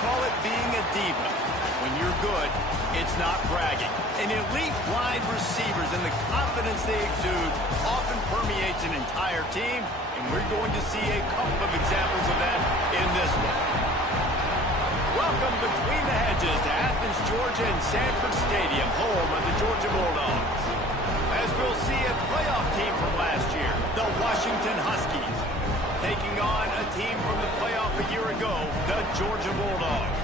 call it being a diva. When you're good, it's not bragging. And elite wide receivers and the confidence they exude often permeates an entire team, and we're going to see a couple of examples of that in this one. Welcome between the hedges to Athens, Georgia and Sanford Stadium, home of the Georgia Bulldogs. As we'll see a playoff team from last year, the Washington Huskies, taking on a team from the playoff a year ago, the Georgia Bulldogs.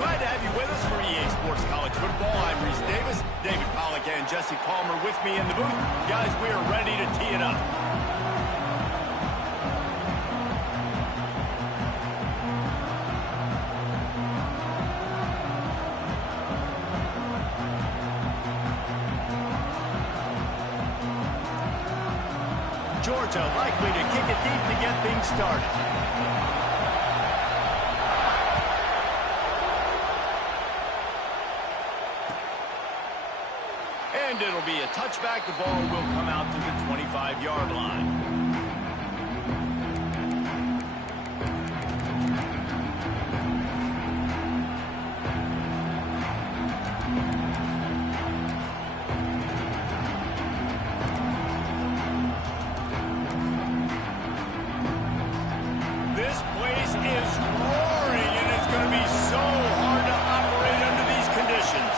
Glad to have you with us for EA Sports College Football. I'm Reese Davis, David Pollack and Jesse Palmer with me in the booth. Guys, we are ready to tee it up. Georgia likely to kick it deep to get things started. And it'll be a touchback. The ball will come out to the 25-yard line. This place is roaring, and it's going to be so hard to operate under these conditions.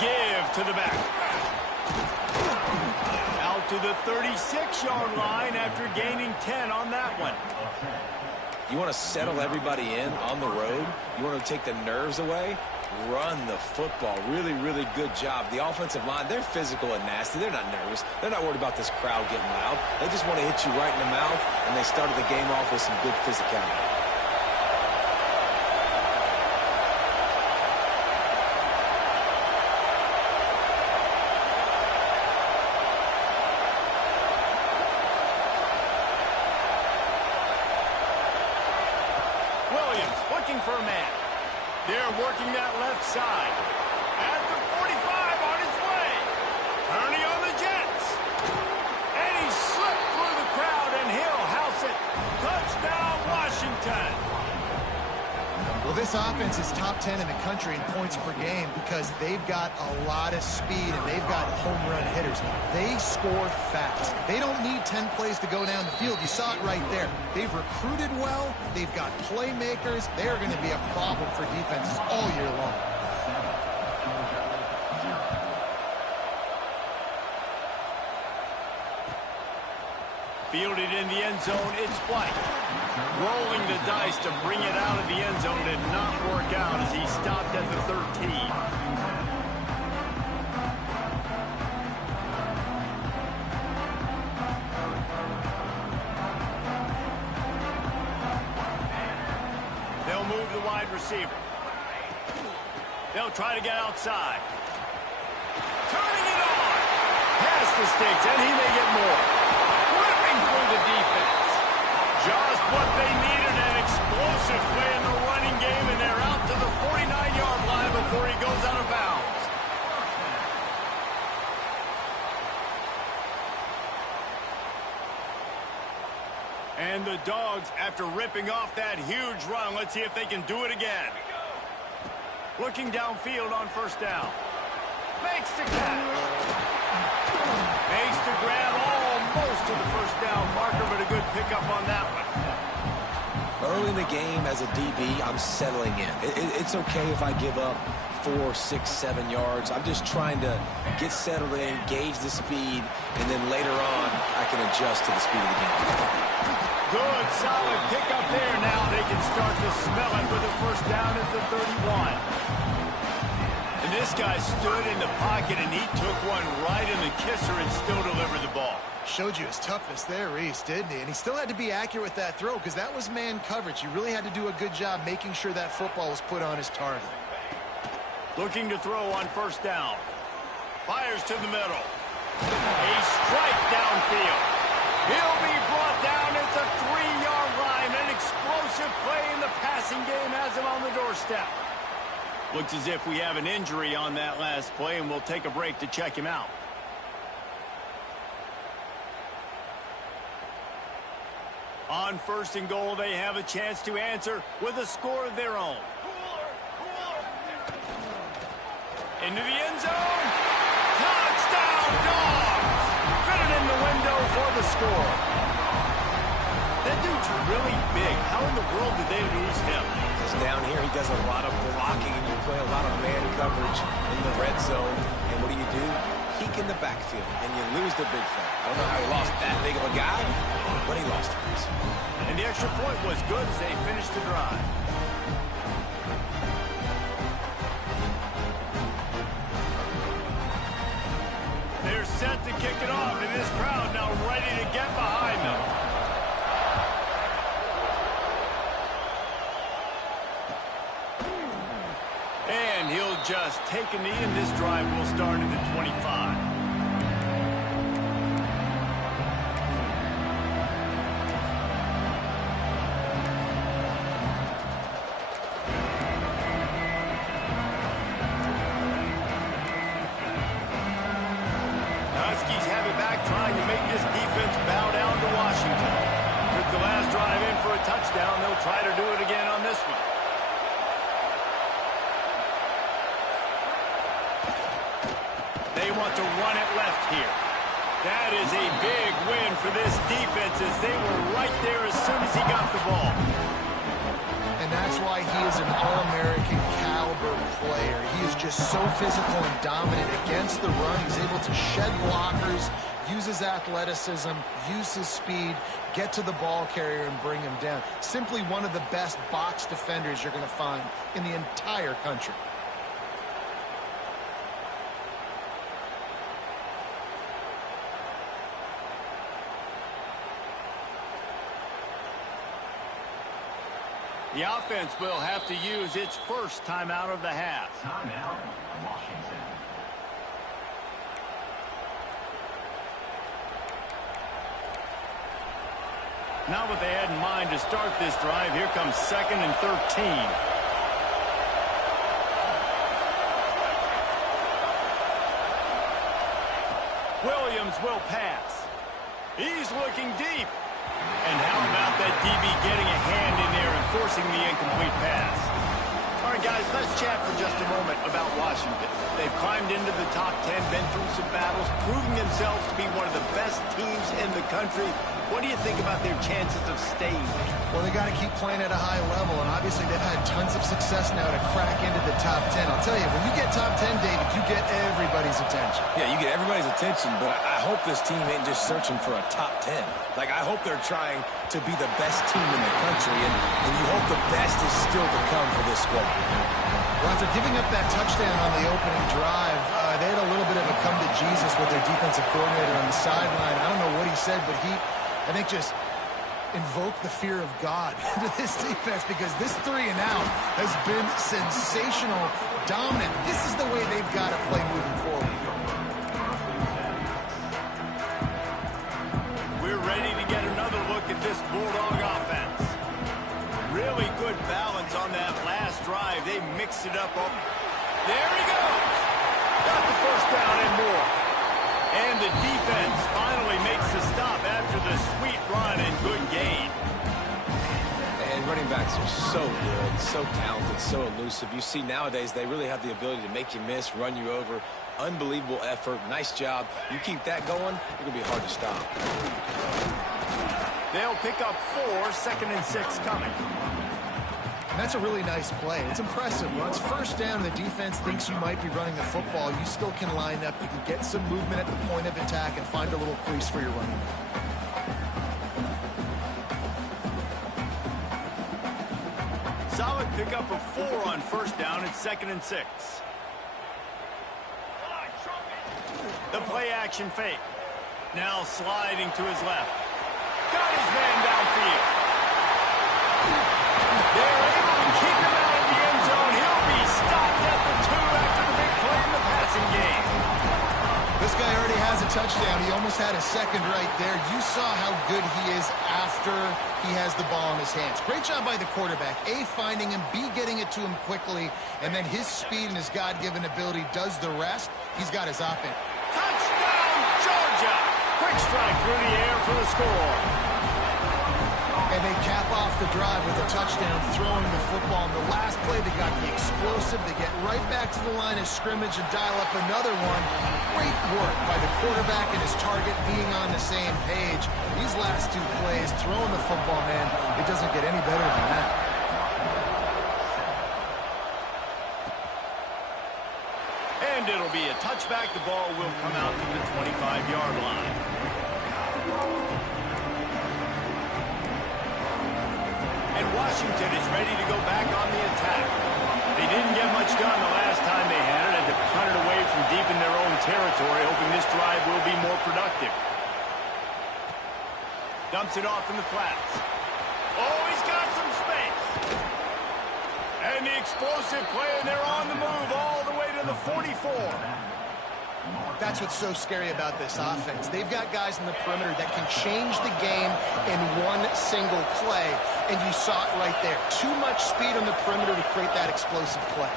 Give to the back. Out to the 36-yard line after gaining 10 on that one. You want to settle everybody in on the road? You want to take the nerves away? Run the football. Really, really good job. The offensive line, they're physical and nasty. They're not nervous. They're not worried about this crowd getting loud. They just want to hit you right in the mouth, and they started the game off with some good physicality. Williams looking for a man. They're working that left side. At the 45 on his way. Turning on the Jets. And he slipped through the crowd, and he'll house it. Touchdown, Washington. Well, this offense is top 10 in the country in points per game because they've got a lot of speed and they've got home run hitters. They score fast. They don't need 10 plays to go down the field. You saw it right there. They've recruited well. They've got playmakers. They are going to be a problem for defenses all year long. Fielded in the end zone, it's White. Rolling the dice to bring it out of the end zone did not work out as he stopped at the 13. They'll move the wide receiver. They'll try to get outside. Turning it on. Pass the sticks, and he may get more. Ripping through the defense. Just what they needed, an explosive play in the running game, and they're out to the 49-yard line before he goes out of bounds. And the Dogs, after ripping off that huge run, let's see if they can do it again. Looking downfield on first down. Makes the catch. Makes the grab almost to the first down marker, but a good pickup on that one. Early in the game as a DB, I'm settling in. It's okay if I give up 4, 6, 7 yards. I'm just trying to get settled in, gauge the speed, and then later on, I can adjust to the speed of the game. Good, solid pickup there. Now they can start to smell it with a first down at the 31. And this guy stood in the pocket, and he took one right in the kisser and still delivered the ball. Showed you his toughness there, Reese, didn't he? And he still had to be accurate with that throw because that was man coverage. You really had to do a good job making sure that football was put on his target. Looking to throw on first down. Fires to the middle. A strike downfield. He'll be brought down at the 3-yard line. An explosive play in the passing game has him on the doorstep. Looks as if we have an injury on that last play, and we'll take a break to check him out. On 1st and goal, they have a chance to answer with a score of their own. Into the end zone. Touchdown, Dogs! Fitted in the window for the score. That dude's really big. How in the world did they lose him? Because down here he does a lot of blocking, and you play a lot of man coverage in the red zone. And what do? Peek in the backfield, and you lose the big fella. I don't know how he lost that big of a guy, but he lost it. And the extra point was good as they finished the drive. They're set to kick it off, and this crowd now ready to get behind them. And he'll just take a knee, and this drive will start at the 25. Huskies have it back, trying to make this defense bow down to Washington. Took the last drive in for a touchdown. They'll try to do it again on this one. They want to run it left here. That is a big win for this defense, as they were right there as soon as he got the ball. And that's why he is an All-American caliber player. He is just so physical and dominant against the run. He's able to shed blockers, use his athleticism, use his speed, get to the ball carrier and bring him down. Simply one of the best box defenders you're going to find in the entire country. The offense will have to use its first timeout of the half. Timeout, Washington. Now what they had in mind to start this drive, here comes 2nd and 13. Williams will pass. He's looking deep. And how about that DB getting a hand in there and forcing the incomplete pass? All right, guys, let's chat for just a moment about Washington. They've climbed into the top 10, been through some battles, proving themselves to be one of the best teams in the country. What do you think about their chances of staying there? Well, they got to keep playing at a high level, and obviously they've had tons of success now to crack into the top 10. I'll tell you, when you get top 10, David, you get everybody's attention. Yeah, you get everybody's attention, but I hope this team ain't just searching for a top 10. Like, I hope they're trying to be the best team in the country, and you hope the best is still to come for this squad. Well, after giving up that touchdown on the opening drive, they had a little bit of a come to Jesus with their defensive coordinator on the sideline. I don't know what he said, but he, I think, just invoked the fear of God into this defense, because this 3 and out has been sensational, dominant. This is the way they've got to play moving forward. We're ready to get another look at this Bulldog offense. Really good balance on that last drive. They mixed it up. There he goes. Got the first down and more. And the defense finally makes the stop after the sweet run and good gain. And running backs are so good, so talented, so elusive. You see nowadays they really have the ability to make you miss, run you over. Unbelievable effort. Nice job. You keep that going, it's going to be hard to stop. They'll pick up 4, 2nd and 6 coming. And that's a really nice play. It's impressive. When it's first down and the defense thinks you might be running the football, you still can line up. You can get some movement at the point of attack and find a little crease for your running back. Solid pickup of 4 on first down at 2nd and 6. The play action fake. Now sliding to his left. Got his man downfield. They're able to keep him out of the end zone. He'll be stopped at the 2 after the big play in the passing game. This guy already has a touchdown. He almost had a second right there. You saw how good he is after he has the ball in his hands. Great job by the quarterback. A, finding him, B, getting it to him quickly, and then his speed and his God-given ability does the rest. He's got his offense. Touchdown, Georgia! Quick strike through the air for the score. And they cap off the drive with a touchdown, throwing the football. In the last play, they got the explosive. They get right back to the line of scrimmage and dial up another one. Great work by the quarterback and his target being on the same page. These last two plays, throwing the football, man, it doesn't get any better than that. And it'll be a touchback. The ball will come out to the 25-yard line. And Washington is ready to go back on the attack. They didn't get much done the last time they had it, and to punt it away from deep in their own territory, hoping this drive will be more productive. Dumps it off in the flats. Oh, he's got some space. And the explosive play, and they're on the move all the way to the 44. That's what's so scary about this offense. They've got guys in the perimeter that can change the game in one single play, and you saw it right there. Too much speed on the perimeter to create that explosive play.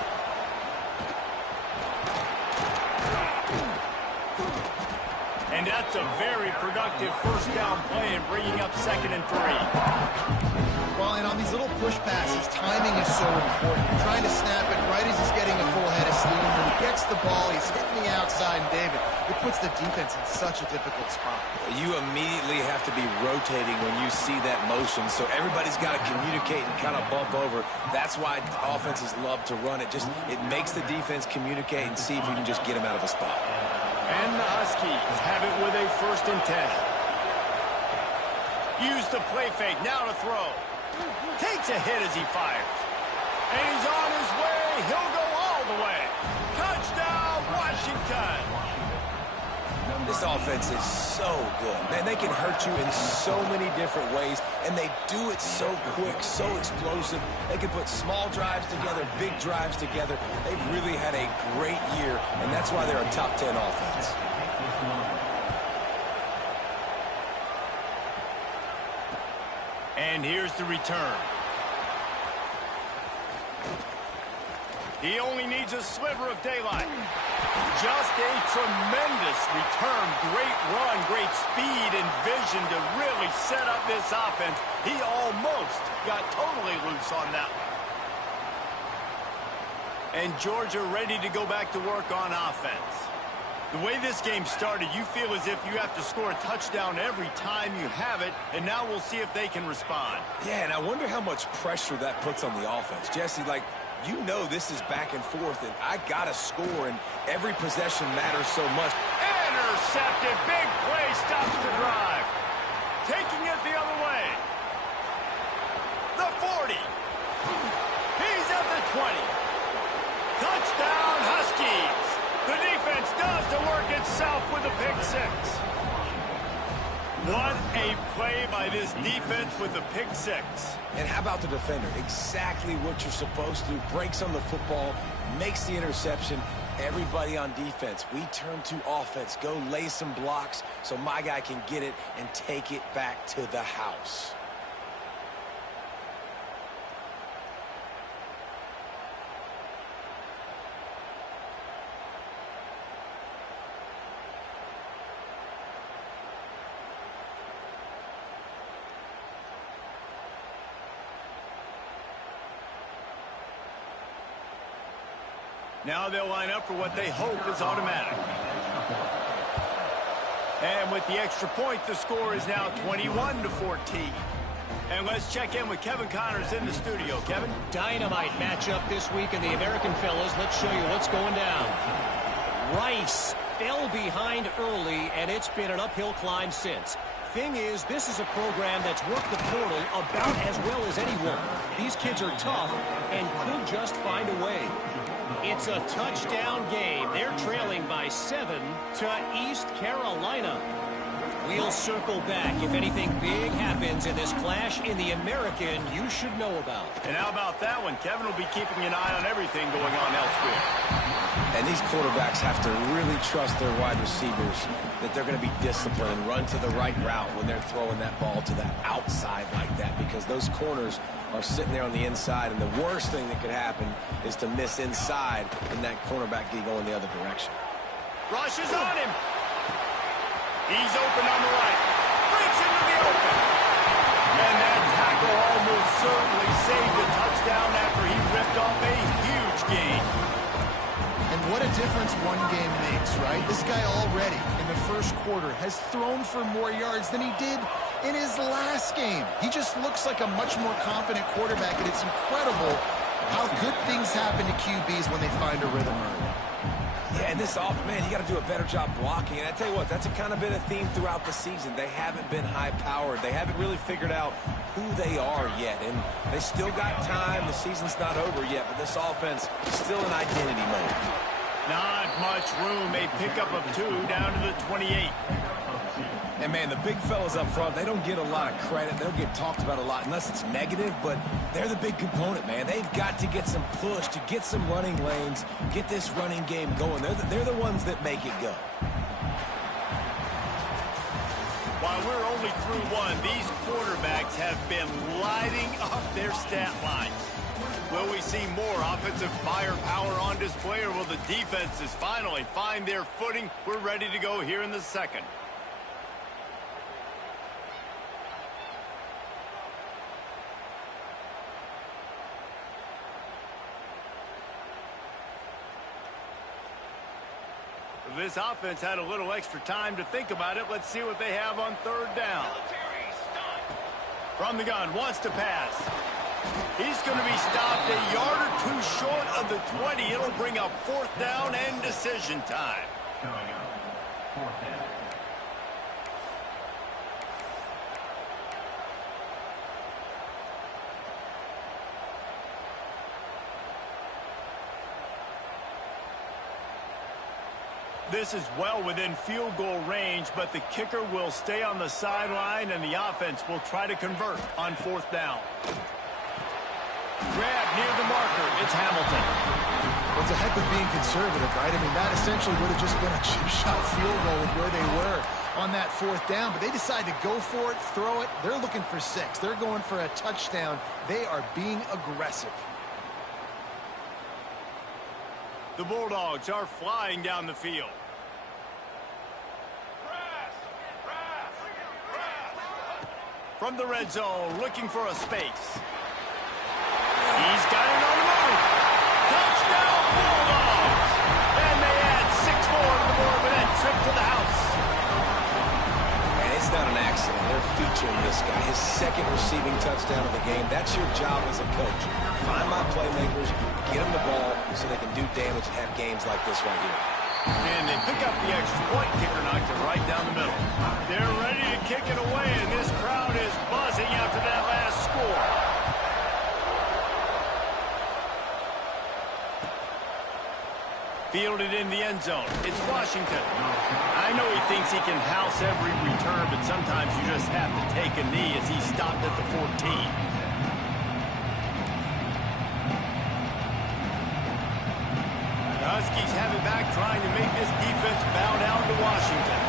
And that's a very productive first down play and bringing up 2nd and 3. Well, and on these little push passes, timing is so important. You're trying to snap it right as he's getting a full head of steam. When he gets the ball, he's hitting the outside, and David, it puts the defense in such a difficult spot. You immediately have to be rotating when you see that motion, so everybody's got to communicate and kind of bump over. That's why offenses love to run it. It makes the defense communicate and see if you can just get him out of a spot. And the Huskies have it with a 1st and 10. Use the play fake, now to throw. Takes a hit as he fires. And he's on his way. He'll go all the way. Touchdown, Washington. This offense is so good. Man, they can hurt you in so many different ways, and they do it so quick, so explosive. They can put small drives together, big drives together. They've really had a great year, and that's why they're a top 10 offense. And here's the return. He only needs a sliver of daylight. Just a tremendous return. Great run, great speed and vision to really set up this offense. He almost got totally loose on that one. And Georgia ready to go back to work on offense. The way this game started, you feel as if you have to score a touchdown every time you have it, and now we'll see if they can respond. Yeah, and I wonder how much pressure that puts on the offense. Jesse, you know this is back and forth, and I got to score, and every possession matters so much. Intercepted. Big play stops the drive. Taking it the other way. The 40. He's at the 20. Touchdown, Huskies. The defense does the work itself with a pick 6. What a play by this defense with the pick 6. And how about the defender? Exactly what you're supposed to. Breaks on the football, makes the interception. Everybody on defense, we turn to offense. Go lay some blocks so my guy can get it and take it back to the house. Now they'll line up for what they hope is automatic. And with the extra point, the score is now 21-14. And let's check in with Kevin Connors in the studio. Kevin? Dynamite matchup this week in the American fellas. Let's show you what's going down. Rice fell behind early, and it's been an uphill climb since. Thing is, this is a program that's worked the portal about as well as anyone. These kids are tough and could just find a way. It's a touchdown game. They're trailing by 7 to East Carolina. We'll circle back if anything big happens in this clash in the American you should know about. And how about that one? Kevin will be keeping an eye on everything going on elsewhere. And these quarterbacks have to really trust their wide receivers that they're going to be disciplined and run to the right route when they're throwing that ball to the outside like that, because those corners are sitting there on the inside, and the worst thing that could happen is to miss inside and that cornerback go in the other direction. Rush is on him. He's open on the right. Breaks into the open. And that tackle certainly saved a touchdown after he ripped off a huge gain. And what a difference one game makes, right? This guy already in the first quarter has thrown for more yards than he did in his last game. He just looks like a much more confident quarterback, and it's incredible how good things happen to QBs when they find a rhythm early. Yeah, and this man, you got to do a better job blocking. And I tell you what, that's kind of been a theme throughout the season. They haven't been high-powered. They haven't really figured out who they are yet. And they still got time. The season's not over yet, but this offense is still in identity mode. Not much room. A pickup of 2 down to the 28. And, man, the big fellas up front, they don't get a lot of credit. They don't get talked about a lot unless it's negative, but they're the big component, man. They've got to get some push, to get some running lanes, get this running game going. They're the ones that make it go. While we're only through one, these quarterbacks have been lighting up their stat lines. Will we see more offensive firepower on display, or will the defenses finally find their footing? We're ready to go here in the second. This offense had a little extra time to think about it. Let's see what they have on third down. From the gun, wants to pass. He's going to be stopped a yard or 2 short of the 20. It'll bring up 4th down and decision time. Coming up, 4th down. This is well within field goal range, but the kicker will stay on the sideline, and the offense will try to convert on 4th down. Grab near the marker. It's Hamilton. Well, it's a heck of being conservative, right? I mean, that essentially would have just been a chip shot field goal with where they were on that 4th down, but they decided to go for it, throw it. They're looking for 6. They're going for a touchdown. They are being aggressive. The Bulldogs are flying down the field. From the red zone, looking for a space. He's got it on the move. Touchdown, Bulldogs! And they add 6 more to the board with that trip to the house. Man, it's not an accident. They're featuring this guy. His 2nd receiving touchdown of the game. That's your job as a coach. Find my playmakers, get them the ball so they can do damage and have games like this right here. And they pick up the extra point. Kicker knocked it right down the middle. They're ready to kick it away, and this crowd is buzzing after that last score. Fielded in the end zone. It's Washington. I know he thinks he can house every return, but sometimes you just have to take a knee as he stopped at the 14. Huskies have it back, trying to make this defense bow down to Washington.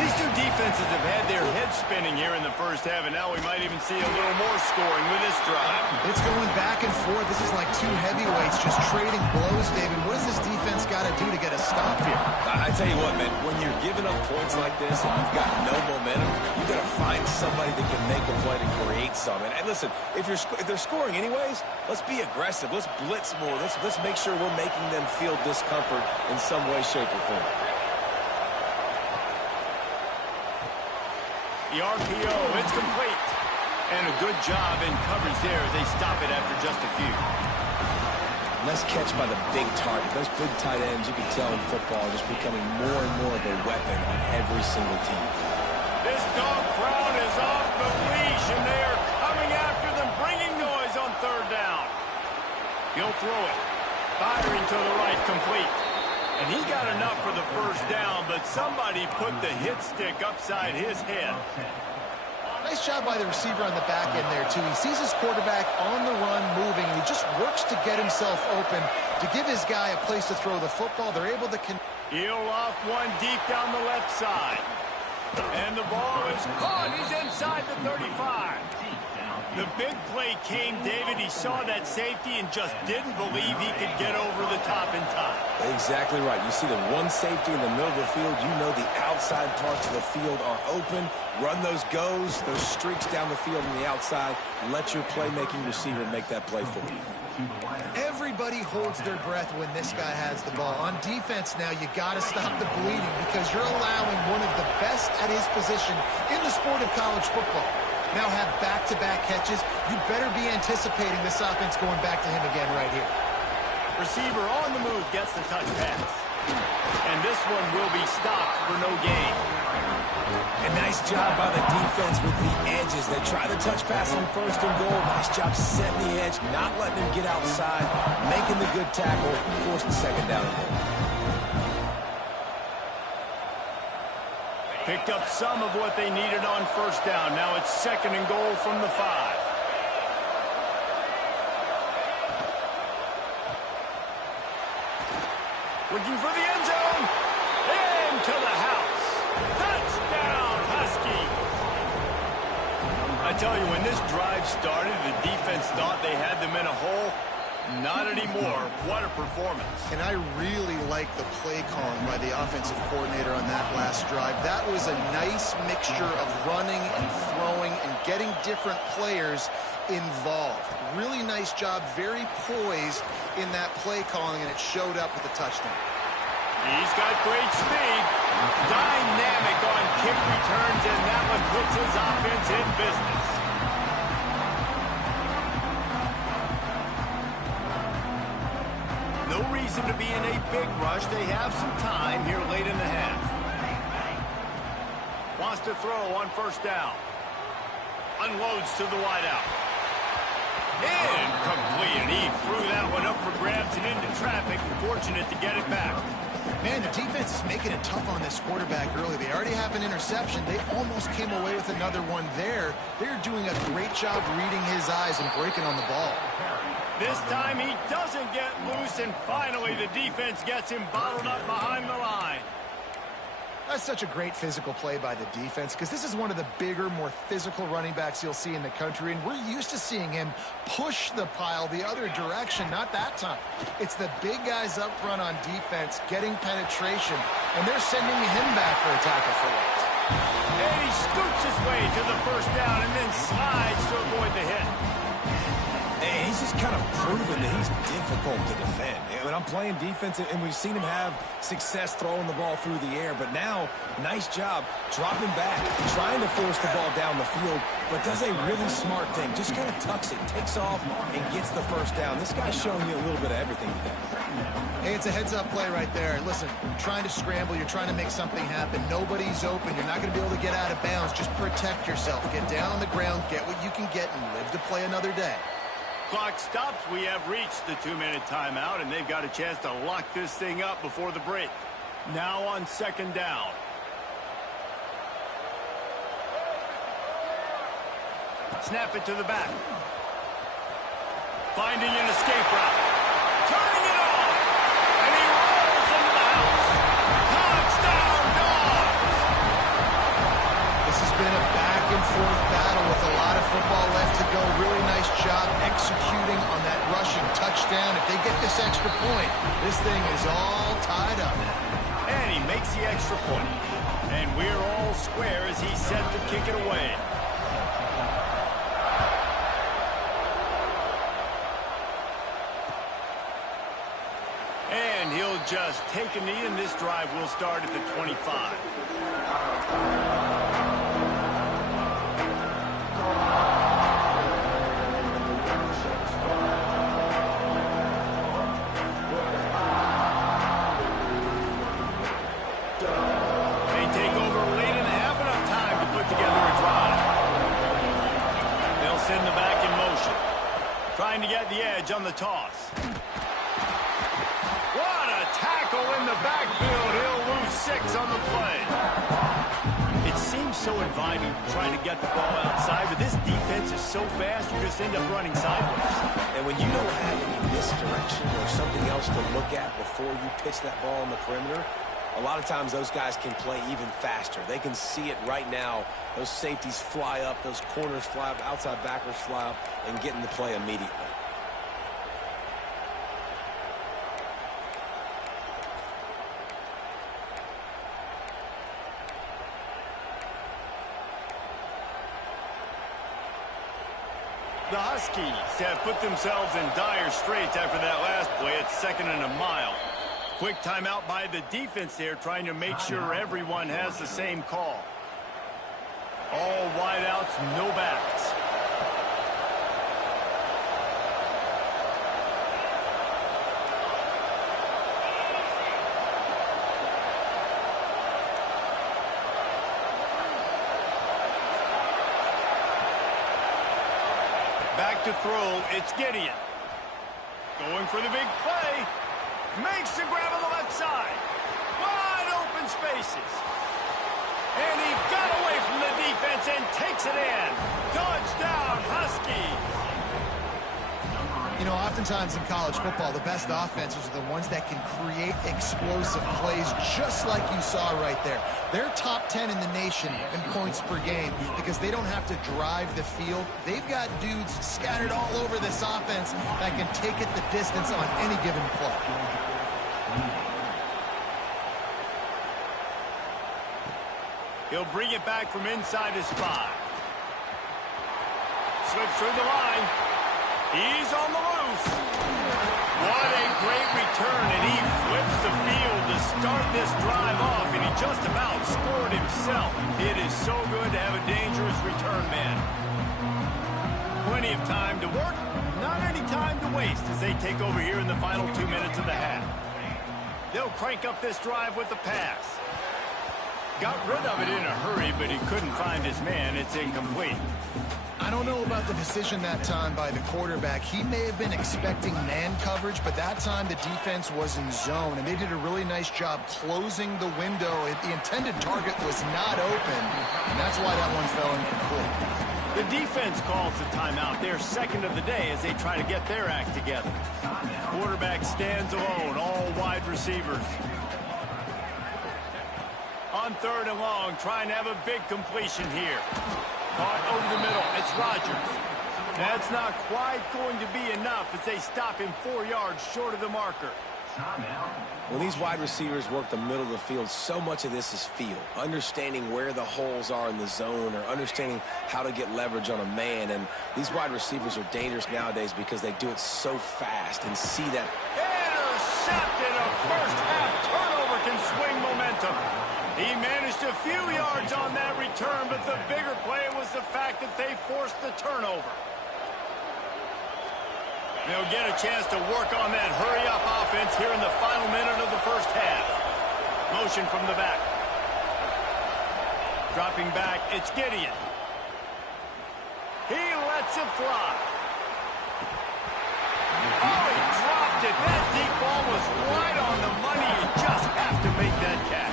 These two defenses have had their heads spinning here in the first half, and now we might even see a little more scoring with this drive. It's going back and forth. This is like 2 heavyweights just trading blows, David. What does this defense got to do to get a stop here? I tell you what, man, when you're giving up points like this and you've got no momentum, you got to find somebody that can make a play to create some. And listen, if they're scoring anyways, let's be aggressive. Let's blitz more. Let's make sure we're making them feel discomfort in some way, shape, or form. The RPO, it's complete. And a good job in coverage there as they stop it after just a few. Nice catch by the big target. Those big tight ends, you can tell in football, are just becoming more and more of a weapon on every single team. This dog crowd is off the leash, and they are coming after them, bringing noise on 3rd down. He'll throw it. Firing to the right, complete. And he got enough for the 1st down, but somebody put the hit stick upside his head. Nice job by the receiver on the back end there, too. He sees his quarterback on the run moving, and he just works to get himself open to give his guy a place to throw the football. They're able to... He'll off one deep down the left side. And the ball is caught. He's inside the 35. The big play came, David. He saw that safety and just didn't believe he could get over the top in time. Exactly right. You see the one safety in the middle of the field. You know the outside parts of the field are open. Run those goes, those streaks down the field on the outside. Let your playmaking receiver make that play for you. Everybody holds their breath when this guy has the ball. On defense now, you got to stop the bleeding because you're allowing one of the best at his position in the sport of college football. Now have back-to-back catches. You better be anticipating this offense going back to him again right here. Receiver on the move gets the touch pass. And this one will be stopped for no gain. A nice job by the defense with the edges. They try the touch pass on 1st and goal. Nice job setting the edge, not letting him get outside, making the good tackle, force the 2nd down and goal. Picked up some of what they needed on 1st down. Now it's 2nd and goal from the 5. Looking for the end zone. Into the house. Touchdown, Husky. I tell you, when this drive started, the defense thought they had them in a hole. Not anymore. What a performance. And I really like the play calling by the offensive coordinator on that last drive. That was a nice mixture of running and throwing and getting different players involved. Really nice job, very poised in that play calling, and it showed up with a touchdown. He's got great speed. Dynamic on kick returns, and that one puts his offense in business. No reason to be in a big rush. They have some time here late in the half. Wants to throw on 1st down. Unloads to the wideout. Incomplete, and he threw that one up for grabs and into traffic. Fortunate to get it back. Man, the defense is making it tough on this quarterback early. They already have an interception. They almost came away with another one there. They're doing a great job reading his eyes and breaking on the ball. This time he doesn't get loose, and finally the defense gets him bottled up behind the line. That's such a great physical play by the defense because this is one of the bigger, more physical running backs you'll see in the country, and we're used to seeing him push the pile the other direction. Not that time. It's the big guys up front on defense getting penetration, and they're sending him back for a tackle for loss. And he scoots his way to the 1st down and then slides to avoid the hit. And he's just kind of proven that he's difficult to defend. When I'm playing defense, and we've seen him have success throwing the ball through the air, but now, nice job dropping back, trying to force the ball down the field, but does a really smart thing. Just kind of tucks it, takes off, and gets the 1st down. This guy's showing you a little bit of everything today. Hey, it's a heads-up play right there. Listen, you're trying to scramble. You're trying to make something happen. Nobody's open. You're not going to be able to get out of bounds. Just protect yourself. Get down on the ground, get what you can get, and live to play another day. Clock stops. We have reached the 2-minute timeout, and they've got a chance to lock this thing up before the break. Now on 2nd down. Snap it to the back. Finding an escape route. Turning it on. And he rolls into the house. Touchdown, Dogs! This has been a back-and-forth battle with a lot of football left to go. Really nice job executing on that rushing touchdown. If they get this extra point, this thing is all tied up. And he makes the extra point. And we're all square as he's set to kick it away. And he'll just take a knee, and this drive will start at the 25. Trying to get the edge on the toss. What a tackle in the backfield. He'll lose 6 on the play. It seems so inviting trying to get the ball outside, but this defense is so fast you just end up running sideways. And when you don't have any misdirection or something else to look at before you pitch that ball on the perimeter, a lot of times those guys can play even faster. They can see it right now. Those safeties fly up, those corners fly up, outside backers fly up, and get in the play immediately. The Huskies have put themselves in dire straits after that last play. It's 2nd and a mile. Quick timeout by the defense there, trying to make sure everyone has the same call. All wideouts, no backs. Back to throw, it's Gideon. Going for the big play. Makes the grab on the left side. Wide open spaces. And he got away from the defense and takes it in. Touchdown, Huskies. You know, oftentimes in college football, the best offenses are the ones that can create explosive plays, just like you saw right there. They're top 10 in the nation in points per game because they don't have to drive the field. They've got dudes scattered all over this offense that can take it the distance on any given play. He'll bring it back from inside his 5. Slips through the line. He's on the loose. What a great return, and he flips the field to start this drive off, and he just about scored himself. It is so good to have a dangerous return man. Plenty of time to work, not any time to waste as they take over here in the final 2 minutes of the half. They'll crank up this drive with the pass. Got rid of it in a hurry, but he couldn't find his man. It's incomplete. I don't know about the decision that time by the quarterback. He may have been expecting man coverage, but that time the defense was in zone, and they did a really nice job closing the window. The intended target was not open, and that's why that one fell incomplete. The defense calls the timeout. They're 2nd of the day as they try to get their act together. Quarterback stands alone, all wide receivers. On 3rd and long, trying to have a big completion here. Caught over the middle. It's Rodgers. That's not quite going to be enough as they stop him 4 yards short of the marker. When these wide receivers work the middle of the field, so much of this is feel. Understanding where the holes are in the zone or understanding how to get leverage on a man. And these wide receivers are dangerous nowadays because they do it so fast and see that. Intercepted. A first half turnover can swing momentum. He managed a few yards on that return, but the bigger play was the fact that they forced the turnover. They'll get a chance to work on that hurry-up offense here in the final minute of the first half. Motion from the back. Dropping back, it's Gideon. He lets it fly. Oh, he dropped it. That deep ball was right on the money. You just have to make that catch.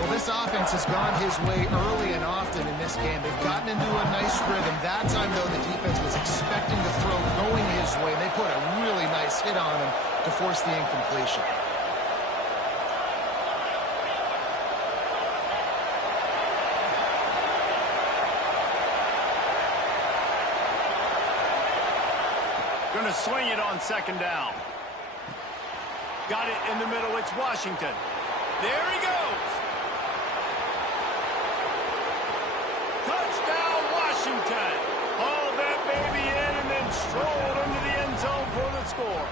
Well, this offense has gone his way early and often in this game. They've gotten into a nice rhythm. That time, though, the defense was expecting the throw going his way. They put a really nice hit on him to force the incompletion. Going to swing it on 2nd down. Got it in the middle. It's Washington. There he goes. Touchdown, Washington. Hauled that baby in and then strolled into the end zone for the score.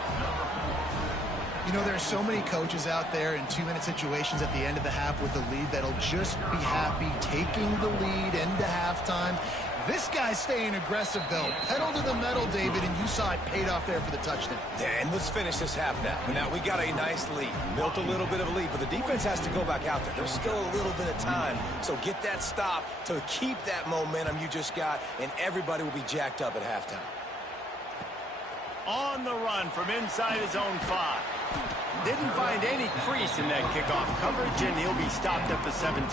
You know, there's so many coaches out there in 2-minute situations at the end of the half with the lead that'll just be happy taking the lead into halftime. This guy's staying aggressive, though. Pedal to the metal, David, and you saw it paid off there for the touchdown. And let's finish this half now. Now, we got a nice lead. Built a little bit of a lead, but the defense has to go back out there. There's still a little bit of time. So get that stop to keep that momentum you just got, and everybody will be jacked up at halftime. On the run from inside his own 5. Didn't find any crease in that kickoff coverage, and he'll be stopped at the 17.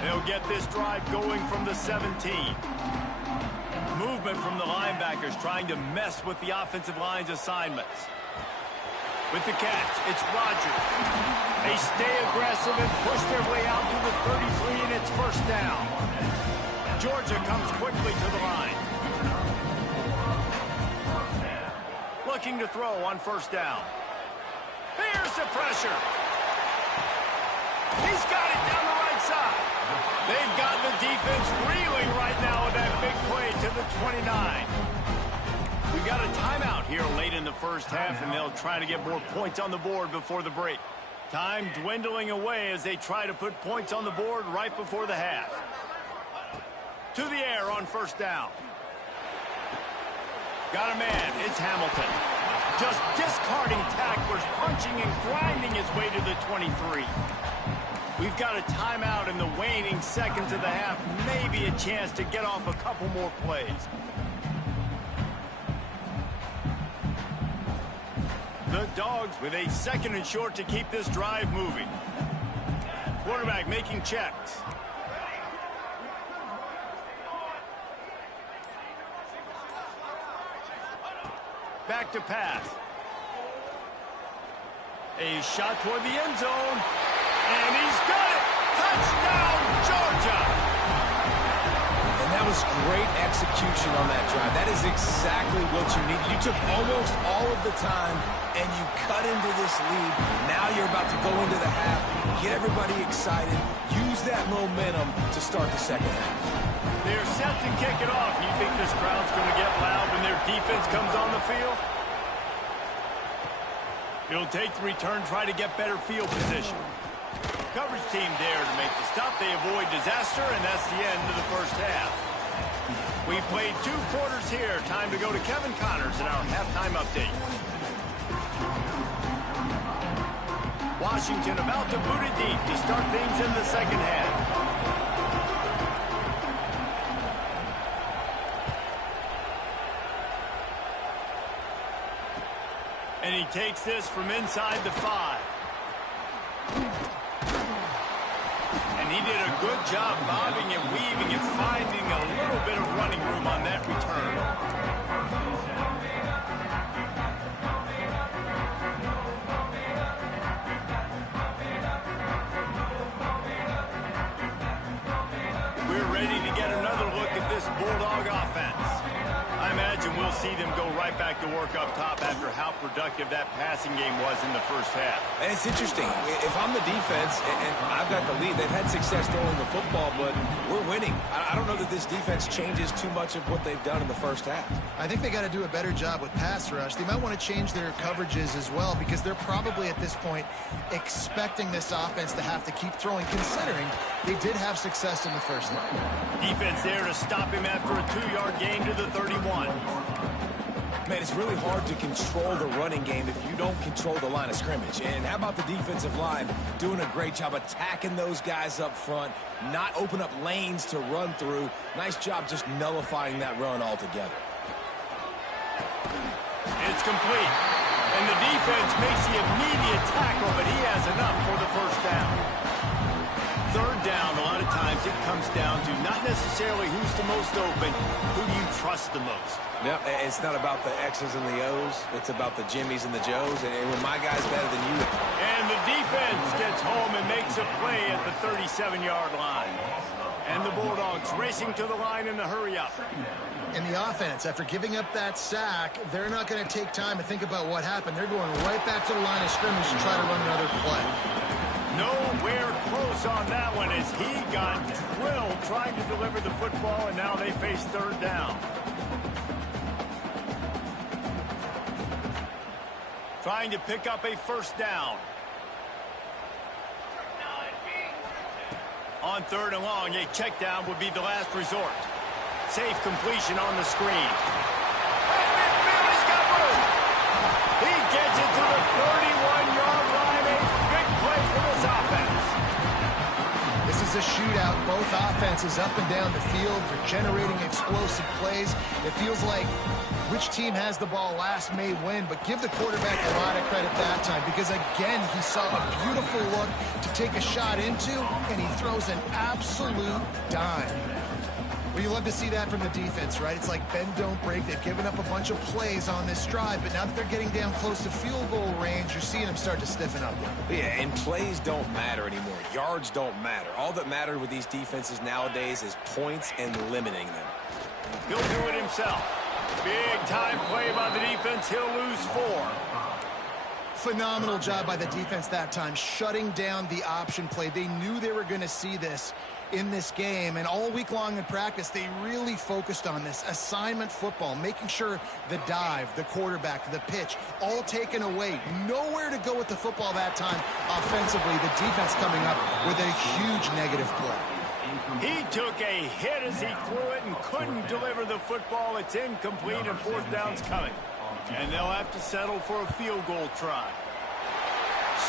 They'll get this drive going from the 17. Movement from the linebackers trying to mess with the offensive line's assignments. With the catch, it's Rodgers. They stay aggressive and push their way out to the 33, and it's first down. Georgia comes quickly to the line. Looking to throw on first down. Here's the pressure. He's got it down the right side. They've got the defense reeling right now with that big play to the 29. We've got a timeout here late in the first half, and they'll try to get more points on the board before the break. Time dwindling away as they try to put points on the board right before the half. To the air on first down. Got a man. It's Hamilton. Just discarding tacklers, punching and grinding his way to the 23. We've got a timeout in the waning seconds of the half. Maybe a chance to get off a couple more plays. The Dogs with a second and short to keep this drive moving. Quarterback making checks. Back to pass. A shot toward the end zone. And he's got it. Touchdown, Georgia. And that was great execution on that drive. That is exactly what you need. You took almost all of the time, and you cut into this lead. Now you're about to go into the half, get everybody excited, use that momentum to start the second half. They're set to kick it off. You think this crowd's going to get loud when their defense comes on the field? It'll take the return, try to get better field position. Coverage team there to make the stop. They avoid disaster, and that's the end of the first half. We played 2 quarters here. Time to go to Kevin Connors in our halftime update. Washington about to boot it deep to start things in the second half. And he takes this from inside the 5. And he did a good job bobbing and weaving and finding a little bit of running room on that return. We're ready to get another look at this Bulldog offense. I imagine we'll see them go right back to work up top after how productive that passing game was in the first half. And it's interesting. If I'm the defense and I've got the lead, they've had success throwing the football, but we're winning. I don't know that this defense changes too much of what they've done in the first half. I think they got to do a better job with pass rush. They might want to change their coverages as well, because they're probably at this point expecting this offense to have to keep throwing, considering they did have success in the first half. Defense there to stop him after a 2-yard gain to the 31. Man, it's really hard to control the running game if you don't control the line of scrimmage. And how about the defensive line doing a great job attacking those guys up front, not open up lanes to run through. Nice job just nullifying that run altogether. It's complete. And the defense makes the immediate tackle, but he has enough for the first down. Third down, a lot of times it comes down to not necessarily who's the most open, who do you trust the most? Yep, it's not about the X's and the O's. It's about the Jimmys and the Joes. And when my guy's better than you. And the defense gets home and makes a play at the 37-yard line. And the Bulldogs racing to the line in the hurry-up. And the offense, after giving up that sack, they're not going to take time to think about what happened. They're going right back to the line of scrimmage to try to run another play. Nowhere close on that one as he got drilled trying to deliver the football, and now they face third down. Trying to pick up a first down. On third and long, a check down would be the last resort. Safe completion on the screen. He's got room. He gets it to the 31-yard line. A big play for this offense. This is a shootout. Both offenses up and down the field. They're generating explosive plays. It feels like which team has the ball last may win, but give the quarterback a lot of credit that time, because again, he saw a beautiful look, to, take a shot into, and he throws an absolute dime. Well, you love to see that from the defense, right? It's like bend, don't break. They've given up a bunch of plays on this drive, but now that they're getting down close to field goal range, you're seeing them start to stiffen up. Yeah, and plays don't matter anymore. Yards don't matter. All that matters with these defenses nowadays is points and limiting them. He'll do it himself. Big time play by the defense. He'll lose 4. Phenomenal job by the defense that time, shutting down the option play. They knew they were going to see this in this game, and all week long in practice, they really focused on this assignment football, making sure the dive, the quarterback, the pitch, all taken away. Nowhere to go with the football that time offensively. The defense coming up with a huge negative play. He took a hit as he threw it and couldn't deliver the football. It's incomplete and 4th down's coming. And they'll have to settle for a field goal try.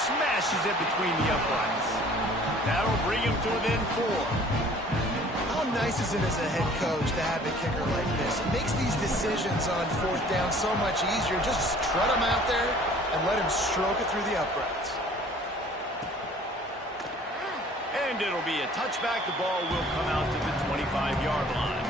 Smashes it between the uprights. That'll bring him to within 4. How nice is it as a head coach to have a kicker like this? It makes these decisions on 4th down so much easier. Just trot him out there and let him stroke it through the uprights. And it'll be a touchback. The ball will come out to the 25-yard line.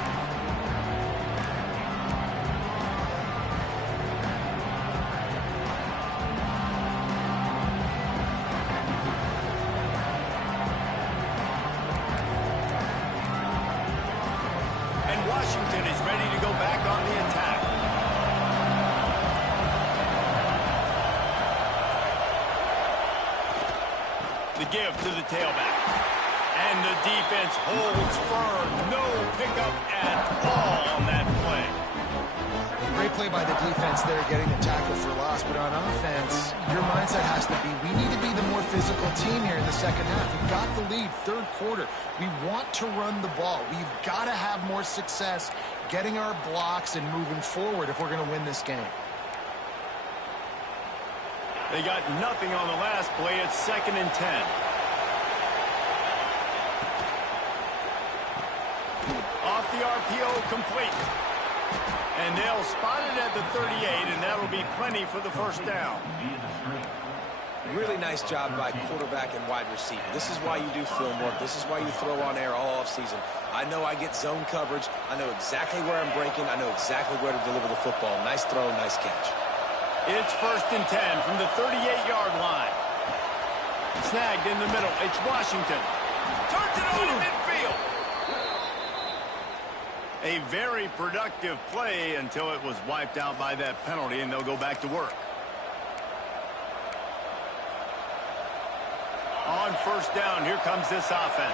Washington is ready to go back on the attack. The give to the tailback. And the defense holds firm. No pickup at all on that play. Great play by the defense there, getting the tackle for loss. But on offense, your mindset has to be, we need to be the more physical team here in the second half. We've got the lead, 3rd quarter. We want to run the ball. We've got to have more success getting our blocks and moving forward if we're going to win this game. They got nothing on the last play. It's 2nd and 10. Off the RPO, complete. And they'll spot it at the 38, and that'll be plenty for the 1st down. Really nice job by quarterback and wide receiver. This is why you do film work. This is why you throw on air all offseason. I know I get zone coverage. I know exactly where I'm breaking. I know exactly where to deliver the football. Nice throw, nice catch. It's 1st and 10 from the 38-yard line. Snagged in the middle. It's Washington. Turns it over to midfield. A very productive play until it was wiped out by that penalty, and they'll go back to work. On 1st down, here comes this offense.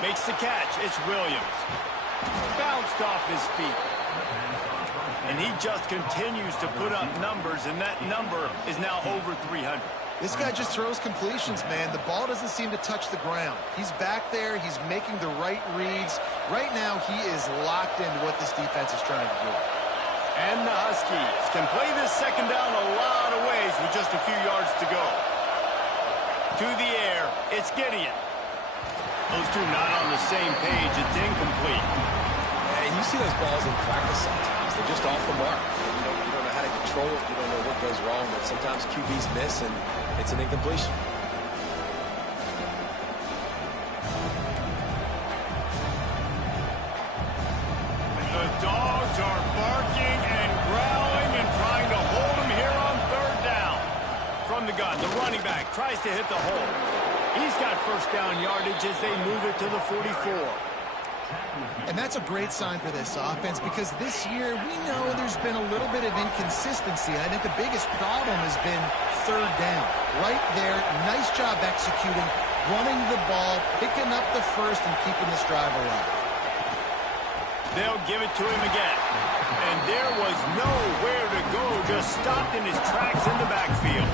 Makes the catch. It's Williams. Bounced off his feet. And he just continues to put up numbers, and that number is now over 300. This guy just throws completions, man. The ball doesn't seem to touch the ground. He's back there. He's making the right reads. Right now, he is locked into what this defense is trying to do. And the Huskies can play this 2nd down a lot of ways with just a few yards to go. To the air, it's Gideon. Those two not on the same page. It's incomplete. Yeah, you see those balls in practice sometimes. They're just off the mark. You don't know how to control it. You don't know what goes wrong. But sometimes QBs miss, and it's an incompletion. The dogs are barking and growling and trying to hold him here on 3rd down. From the gun, the running back tries to hit the hole. He's got 1st down yardage as they move it to the 44. And that's a great sign for this offense, because this year we know there's been a little bit of inconsistency. I think the biggest problem has been 3rd down. Right there, nice job executing, running the ball, picking up the 1st, and keeping this drive alive. They'll give it to him again. And there was nowhere to go, just stopped in his tracks in the backfield.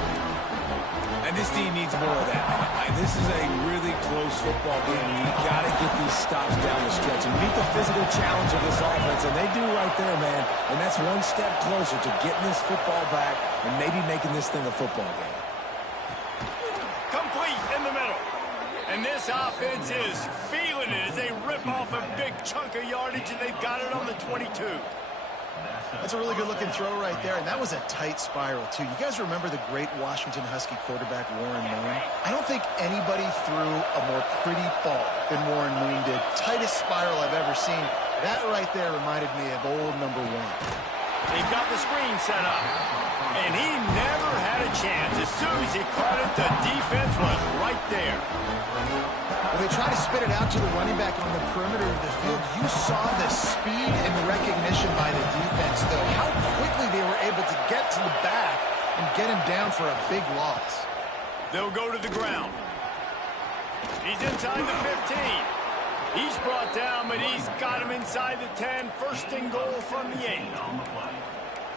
And this team needs more of that. This is a really close football game. You got to get these stops down the stretch and meet the physical challenge of this offense, and they do right there, man. And that's one step closer to getting this football back and maybe making this thing a football game. Complete in the middle. And this offense is feeling it as they rip off a big chunk of yardage, and they've got it on the 22. That's a really good-looking throw right there, and that was a tight spiral, too. You guys remember the great Washington Husky quarterback Warren Moon? I don't think anybody threw a more pretty ball than Warren Moon did. Tightest spiral I've ever seen. That right there reminded me of old number 1. They've got the screen set up, and he never had a chance. As soon as he caught it, the defense was right there. When they try to spit it out to the running back on the perimeter of the field, you saw the speed and recognition by the defense, though. How quickly they were able to get to the back and get him down for a big loss. They'll go to the ground. He's inside the 15. He's brought down, but he's got him inside the 10. First and goal from the 8.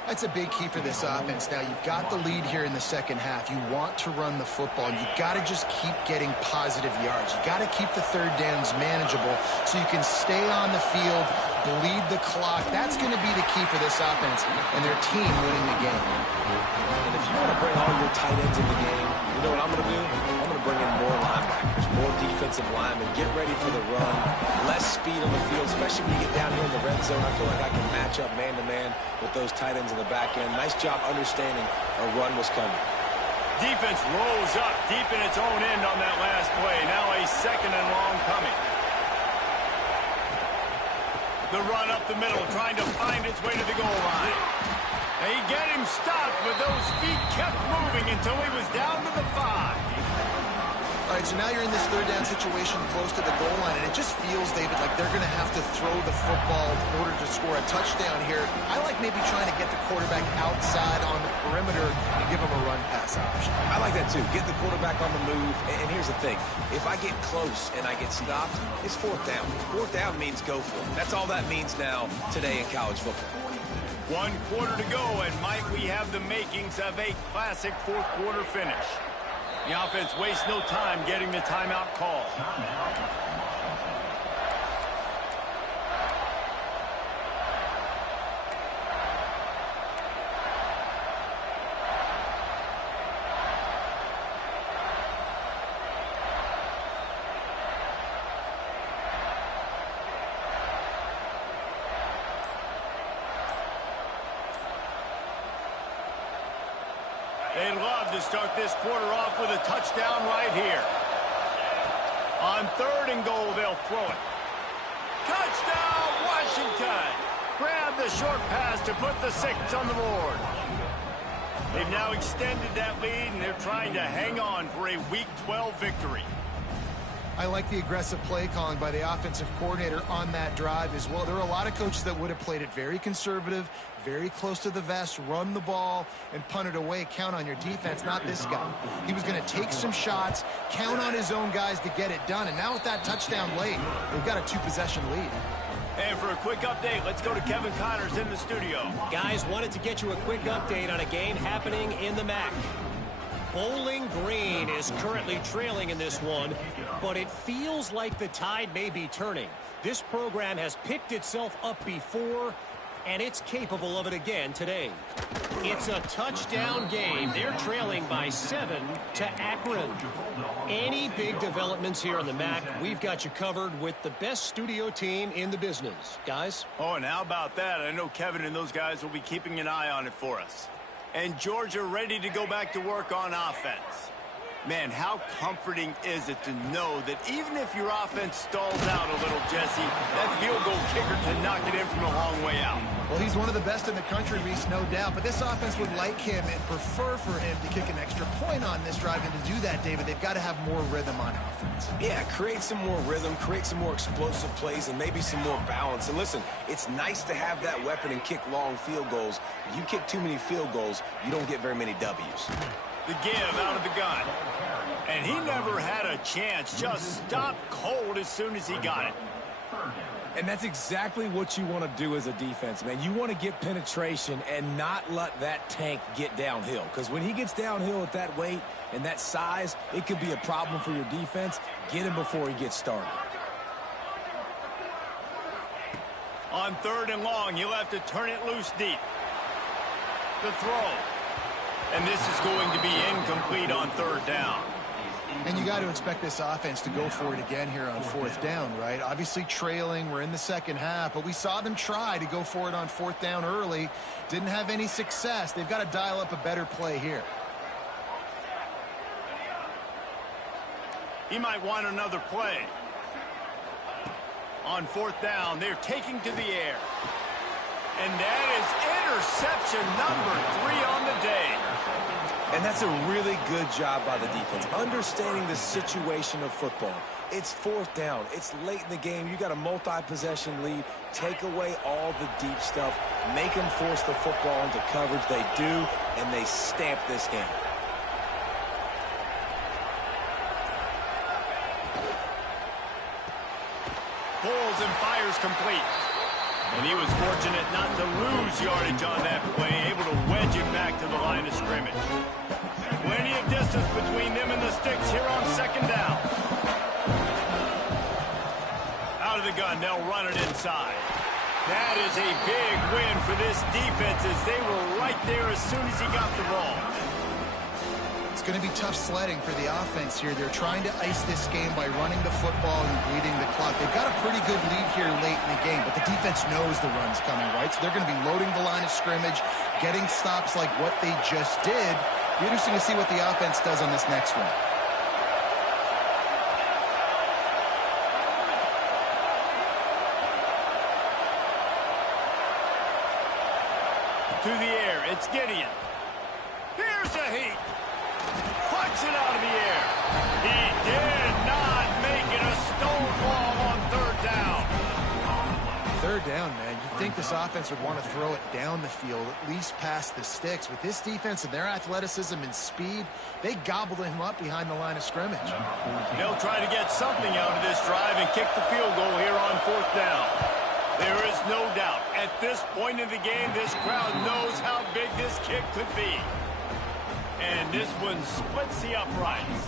That's a big key for this offense. Now, you've got the lead here in the second half. You want to run the football. You've got to just keep getting positive yards. You've got to keep the third downs manageable so you can stay on the field, bleed the clock. That's going to be the key for this offense and their team winning the game. And if you want to bring all your tight ends in the game, you know what I'm going to do? I'm going to bring in more linebackers, more defensive linemen, get ready for the run, less speed on the field, especially when you get down here in the red zone. I feel like I can match up man-to-man with those tight ends in the back end. Nice job understanding a run was coming. Defense rolls up deep in its own end on that last play. Now a second and long coming. The run up the middle, trying to find its way to the goal line. They get him stopped, but those feet kept moving until he was down to the 5. All right, so now you're in this third down situation close to the goal line, and it just feels, David, like they're going to have to throw the football in order to score a touchdown here. I like maybe trying to get the quarterback outside on the perimeter and give him a run-pass option. I like that, too. Get the quarterback on the move. And here's the thing. If I get close and I get stopped, it's fourth down. Fourth down means go for it. That's all that means now today in college football. 1 quarter to go, and Mike, we have the makings of a classic fourth quarter finish. The offense wastes no time getting the timeout call. They'd love to start this quarter off with a touchdown right here. On third and goal, they'll throw it. Touchdown, Washington! Grab the short pass to put the 6 on the board. They've now extended that lead, and they're trying to hang on for a Week 12 victory. I like the aggressive play calling by the offensive coordinator on that drive as well. There are a lot of coaches that would have played it very conservative, very close to the vest, run the ball, and punt it away. Count on your defense, not this guy. He was going to take some shots, count on his own guys to get it done. And now with that touchdown late, they've got a 2-possession lead. And for a quick update, let's go to Kevin Connors in the studio. Guys, wanted to get you a quick update on a game happening in the MAC. Bowling Green is currently trailing in this one, but it feels like the tide may be turning. This program has picked itself up before, and it's capable of it again today. It's a touchdown game. They're trailing by 7 to Akron. Any big developments here in the MAC, we've got you covered with the best studio team in the business. Guys? Oh, and how about that? I know Kevin and those guys will be keeping an eye on it for us. And Georgia ready to go back to work on offense. Man, how comforting is it to know that even if your offense stalls out a little, Jesse, that field goal kicker can knock it in from a long way out. Well, he's one of the best in the country, Reese, no doubt. But this offense would like him and prefer for him to kick an extra point on this drive. And to do that, David, they've got to have more rhythm on offense. Yeah, create some more rhythm, create some more explosive plays, and maybe some more balance. And listen, it's nice to have that weapon and kick long field goals. If you kick too many field goals, you don't get very many W's. The give out of the gun. And he never had a chance. Just stopped cold as soon as he got it. And that's exactly what you want to do as a defense, man. You want to get penetration and not let that tank get downhill. Because when he gets downhill at that weight and that size, it could be a problem for your defense. Get him before he gets started. On third and long, he'll have to turn it loose deep. The throw. And this is going to be incomplete on third down. And you got to expect this offense to go for it again here on fourth down, right? Obviously trailing, we're in the second half, but we saw them try to go for it on fourth down early. Didn't have any success. They've got to dial up a better play here. He might want another play. On fourth down, they're taking to the air. And that is interception number 3 on the day. And that's a really good job by the defense, understanding the situation of football. It's fourth down. It's late in the game. You got a multi-possession lead. Take away all the deep stuff. Make them force the football into coverage. They do, and they stamp this game. Pulls and fires complete. And he was fortunate not to lose yardage on that play, able to wedge it back to the line of scrimmage. Plenty of distance between them and the sticks here on second down. Out of the gun, they'll run it inside. That is a big win for this defense as they were right there as soon as he got the ball. It's going to be tough sledding for the offense here. They're trying to ice this game by running the football and bleeding the clock. They've got a pretty good lead here late in the game, but the defense knows the run's coming, right? So they're going to be loading the line of scrimmage, getting stops like what they just did. Be interesting to see what the offense does on this next one. To the air, it's Gideon. Here's a heat. Puts it out of the air. He did not make it a stone wall on third down. Third down, man. You'd think this offense would want to throw it down the field, at least past the sticks. With this defense and their athleticism and speed, they gobbled him up behind the line of scrimmage. They'll try to get something out of this drive and kick the field goal here on fourth down. There is no doubt, at this point in the game, this crowd knows how big this kick could be. And this one splits the uprights.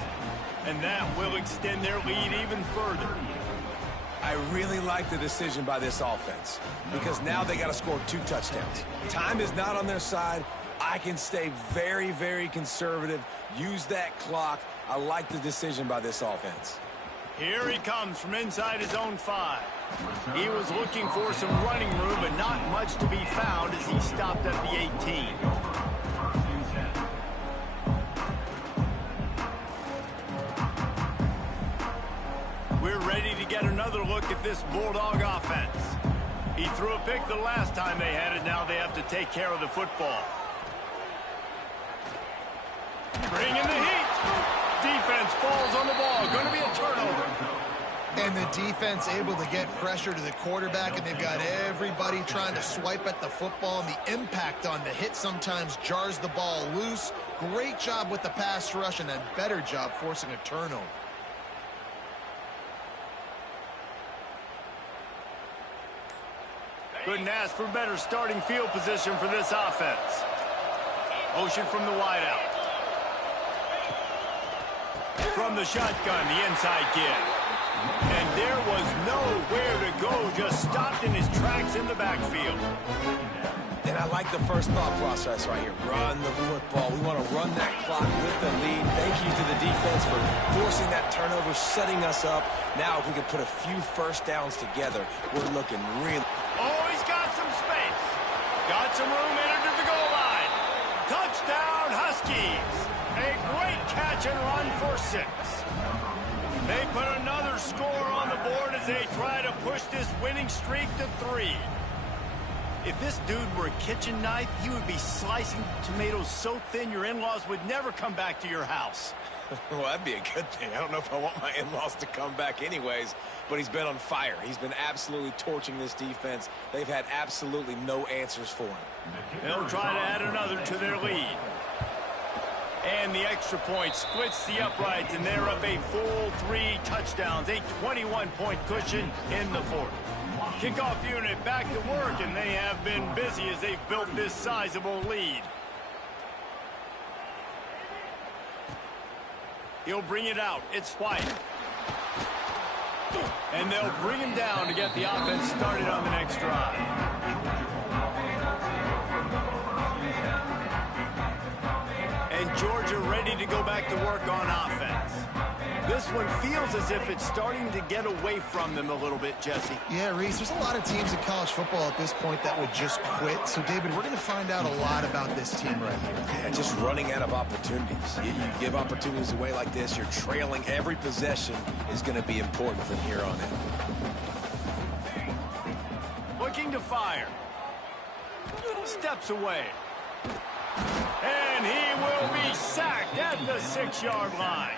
And that will extend their lead even further. I really like the decision by this offense because now they got to score 2 touchdowns. Time is not on their side. I can stay very, very conservative, use that clock. I like the decision by this offense. Here he comes from inside his own 5. He was looking for some running room, but not much to be found as he stopped at the 18. We're ready to get another look at this Bulldog offense. He threw a pick the last time they had it. Now they have to take care of the football. Bring in the heat. Defense falls on the ball. Going to be a turnover. And the defense able to get pressure to the quarterback, and they've got everybody trying to swipe at the football, and the impact on the hit sometimes jars the ball loose. Great job with the pass rush, and a better job forcing a turnover. Couldn't ask for better starting field position for this offense. Motion from the wideout. From the shotgun, the inside give. And there was nowhere to go, just stopped in his tracks in the backfield. And I like the first thought process right here. Run the football. We want to run that clock with the lead. Thank you to the defense for forcing that turnover, setting us up. Now if we can put a few first downs together, we're looking really... Oh, he's got some space. Got some room entered to the goal line. Touchdown, Huskies. A great catch and run for 6. They put another score on the board as they try to push this winning streak to 3. If this dude were a kitchen knife, he would be slicing tomatoes so thin your in-laws would never come back to your house. Well, that'd be a good thing. I don't know if I want my in-laws to come back anyways, but he's been on fire. He's been absolutely torching this defense. They've had absolutely no answers for him. They'll try to add another to their lead. And the extra point splits the uprights, and they're up a full 3 touchdowns, a 21-point cushion in the 4th. Kickoff unit back to work, and they have been busy as they've built this sizable lead. He'll bring it out. It's White. And they'll bring him down to get the offense started on the next drive. And Georgia ready to go back to work on offense. This one feels as if it's starting to get away from them a little bit, Jesse. Yeah, Reese, there's a lot of teams in college football at this point that would just quit. So, David, we're going to find out a lot about this team right here. Yeah, just running out of opportunities. You give opportunities away like this, you're trailing. Every possession is going to be important from here on in. Looking to fire. Steps away. And he will be sacked at the 6-yard line.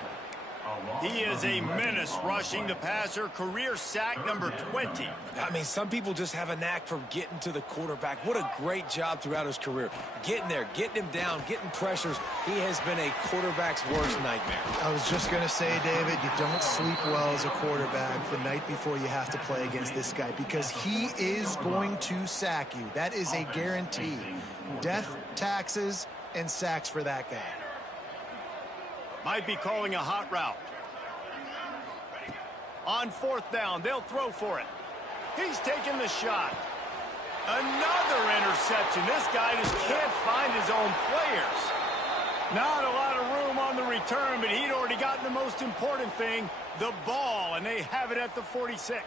He is a menace rushing the passer, career sack number 20. I mean, some people just have a knack for getting to the quarterback. What a great job throughout his career. Getting there, getting him down, getting pressures. He has been a quarterback's worst nightmare. I was just going to say, David, you don't sleep well as a quarterback the night before you have to play against this guy because he is going to sack you. That is a guarantee. Death, taxes, and sacks for that guy. Might be calling a hot route. On 4th down, they'll throw for it. He's taking the shot. Another interception. This guy just can't find his own players. Not a lot of room on the return, but he'd already gotten the most important thing, the ball, and they have it at the 46.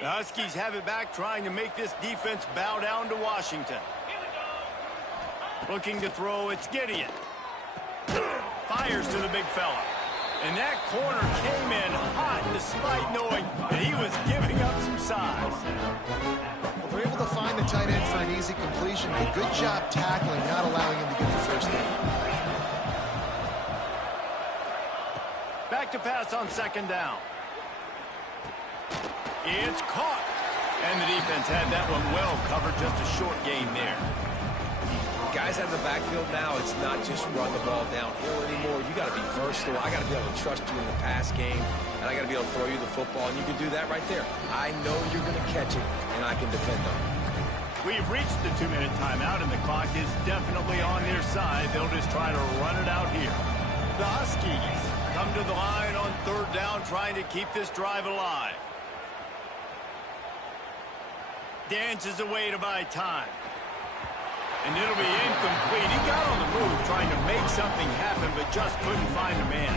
The Huskies have it back, trying to make this defense bow down to Washington. Looking to throw, it's Gideon. Fires to the big fella. And that corner came in hot despite knowing that he was giving up some size. Well, they're able to find the tight end for an easy completion, but good job tackling, not allowing him to get the first down. Back to pass on 2nd down. It's caught. And the defense had that one well covered. Just a short gain there. Guys out of the backfield now, it's not just run the ball downhill anymore. You got to be versatile. I got to be able to trust you in the pass game, and I got to be able to throw you the football, and you can do that right there. I know you're going to catch it, and I can defend on it. We've reached the 2-minute timeout, and the clock is definitely on their side. They'll just try to run it out here. The Huskies come to the line on 3rd down, trying to keep this drive alive. Dances away to buy time. And it'll be incomplete. He got on the move trying to make something happen, but just couldn't find a man.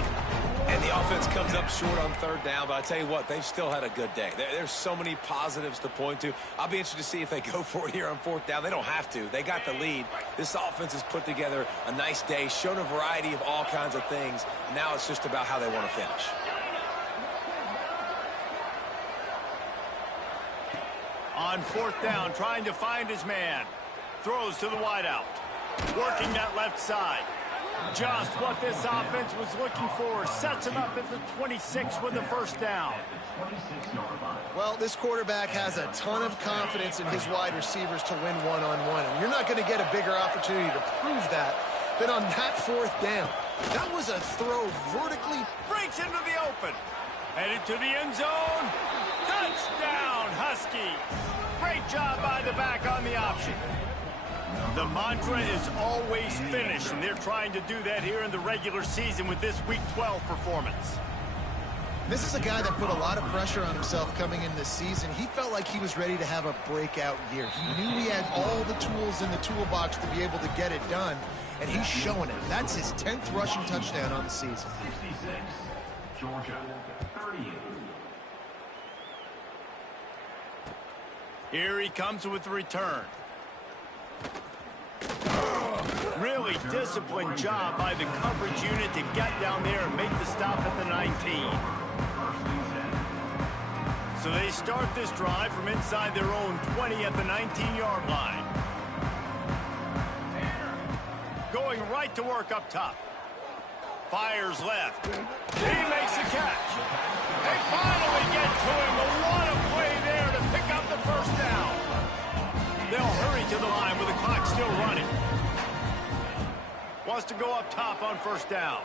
And the offense comes up short on 3rd down, but I tell you what, they've still had a good day. There's so many positives to point to. I'll be interested to see if they go for it here on 4th down. They don't have to. They got the lead. This offense has put together a nice day, shown a variety of all kinds of things. Now it's just about how they want to finish. On 4th down, trying to find his man. Throws to the wideout. Working that left side. Just what this offense was looking for. Sets him up at the 26 with the first down. Well, this quarterback has a ton of confidence in his wide receivers to win one-on-one. And you're not going to get a bigger opportunity to prove that than on that 4th down. That was a throw vertically. Breaks into the open. Headed to the end zone. Touchdown, Husky. Great job by the back on the option. The mantra is always finish, and they're trying to do that here in the regular season with this Week 12 performance. This is a guy that put a lot of pressure on himself coming in this season. He felt like he was ready to have a breakout year. He knew he had all the tools in the toolbox to be able to get it done, and he's showing it. That's his 10th rushing touchdown on the season. 66, Georgia, 38. Here he comes with the return. Really disciplined job by the coverage unit to get down there and make the stop at the 19. So they start this drive from inside their own 20 at the 19-yard line. Going right to work up top. Fires left. He makes the catch. They finally get to him. But what a play there to pick up the first down. They'll hurry to the line with the clock still running. Wants to go up top on 1st down.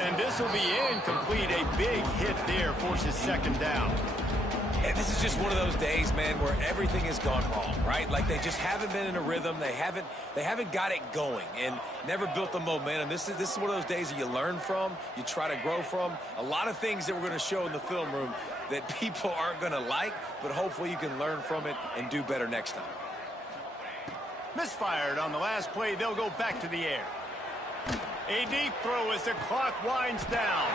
And this will be incomplete. A big hit there forces 2nd down. And this is just one of those days, man, where everything has gone wrong, right? Like they just haven't been in a rhythm. They haven't got it going and never built the momentum. This is one of those days that you learn from, you try to grow from. A lot of things that we're going to show in the film room that people aren't going to like, but hopefully you can learn from it and do better next time. Misfired on the last play. They'll go back to the air. A deep throw as the clock winds down.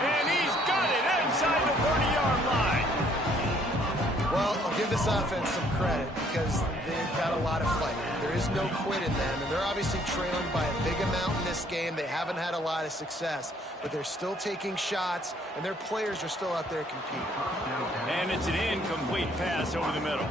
And he's got it inside the 30-yard line. Well, I'll give this offense some credit because they've got a lot of fight. There is no quit in them, and they're obviously trailing by a big amount in this game. They haven't had a lot of success, but they're still taking shots, and their players are still out there competing. And it's an incomplete pass over the middle.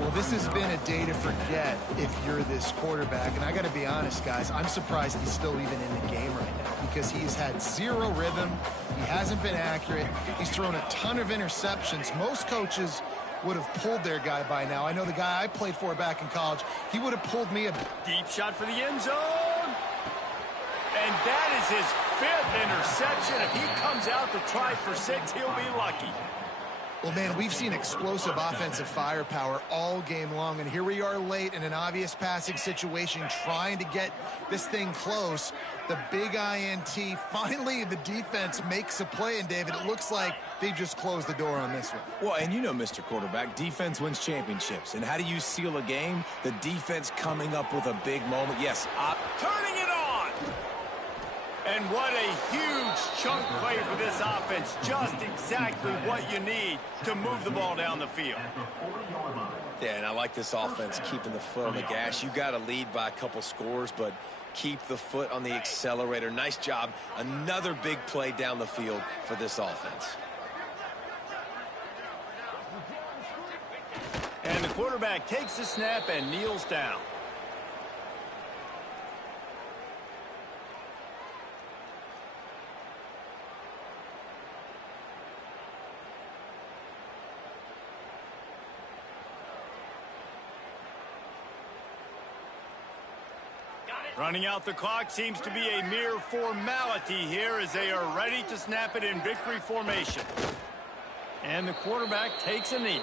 Well, this has been a day to forget if you're this quarterback. And I got to be honest, guys, I'm surprised he's still even in the game right now because he's had zero rhythm. He hasn't been accurate. He's thrown a ton of interceptions. Most coaches would have pulled their guy by now. I know the guy I played for back in college, he would have pulled me a deep shot for the end zone. And that is his 5th interception. If he comes out to try for 6, he'll be lucky. Well, man, we've seen explosive offensive firepower all game long, and here we are late in an obvious passing situation trying to get this thing close. The big INT, finally the defense makes a play, and David, it looks like they just closed the door on this one. Well, and you know, Mr. Quarterback, defense wins championships. And how do you seal a game? The defense coming up with a big moment. Yes, turning it on. And what a huge chunk play for this offense. Just exactly what you need to move the ball down the field. Yeah, and I like this offense keeping the foot on the gas. You got to lead by a couple scores, but keep the foot on the accelerator. Nice job. Another big play down the field for this offense. And the quarterback takes the snap and kneels down. Running out the clock seems to be a mere formality here as they are ready to snap it in victory formation. And the quarterback takes a knee.